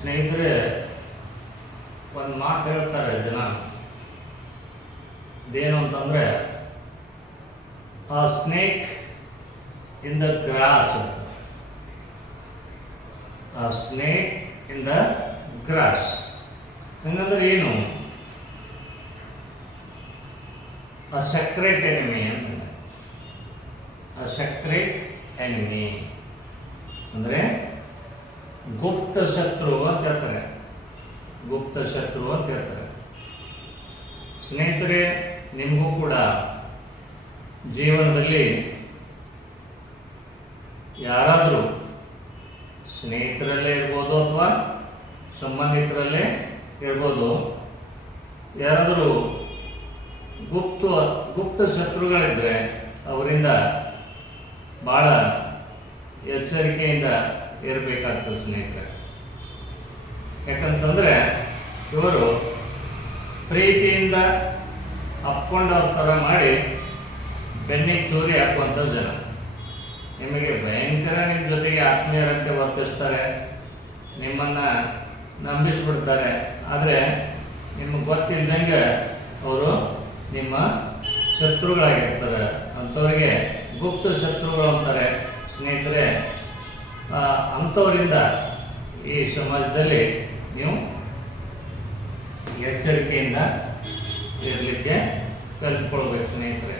ಸ್ನೇಹಿತರೆ, ಒಂದು ಮಾತು ಹೇಳ್ತಾರೆ ಜನ. ಇದೇನು ಅಂತಂದರೆ, ಆ ಸ್ನೇಕ್ ಇನ್ ದ ಗ್ರಾಸ್. ಆ ಸ್ನೇಕ್ ಇನ್ ದ ಗ್ರಾಸ್ ಹಂಗಂದ್ರೆ ಏನು? ಅ ಸೆಕ್ರೆಟ್ ಎನಿಮಿ ಅಂತ. ಅ ಸೆಕ್ರೆಟ್ ಎನಿಮಿ ಅಂದರೆ ಗುಪ್ತ ಶತ್ರು ಅಂತ ಹೇಳ್ತಾರೆ. ಗುಪ್ತ ಶತ್ರು ಅಂತ ಹೇಳ್ತಾರೆ. ಸ್ನೇಹಿತರೆ, ನಿಮಗೂ ಕೂಡ ಜೀವನದಲ್ಲಿ ಯಾರಾದರೂ ಸ್ನೇಹಿತರಲ್ಲೇ ಇರ್ಬೋದು ಅಥವಾ ಸಂಬಂಧಿಕರಲ್ಲೇ ಇರ್ಬೋದು, ಯಾರಾದರೂ ಗುಪ್ತ ಶತ್ರುಗಳಿದ್ದರೆ ಅವರಿಂದ ಭಾಳ ಎಚ್ಚರಿಕೆಯಿಂದ ಇರಬೇಕಾಗ್ತದೆ ಸ್ನೇಹಿತರೆ. ಯಾಕಂತಂದರೆ ಇವರು ಪ್ರೀತಿಯಿಂದ ಅಪ್ಕೊಂಡವ್ರ ಥರ ಮಾಡಿ ಬೆನ್ನಿಗೆ ಚೂರಿ ಹಾಕುವಂಥ ಜನ. ನಿಮಗೆ ಭಯಂಕರ ನಿಮ್ಮ ಜೊತೆಗೆ ಆತ್ಮೀಯರಂತೆ ವರ್ತಿಸ್ತಾರೆ, ನಿಮ್ಮನ್ನು ನಂಬಿಸ್ಬಿಡ್ತಾರೆ. ಆದರೆ ನಿಮಗೆ ಗೊತ್ತಿಲ್ಲದಂಗೆ ಅವರು ನಿಮ್ಮ ಶತ್ರುಗಳಾಗಿರ್ತಾರೆ. ಅಂಥವ್ರಿಗೆ ಗುಪ್ತ ಶತ್ರುಗಳು ಅಂತಾರೆ ಸ್ನೇಹಿತರೆ. ಅಂಥವರಿಂದ ಈ ಸಮಾಜದಲ್ಲಿ ನೀವು ಎಚ್ಚರಿಕೆಯಿಂದ ಇರಲಿಕ್ಕೆ ಕಲಿತ್ಕೊಳ್ಬೇಕು ಸ್ನೇಹಿತರೆ.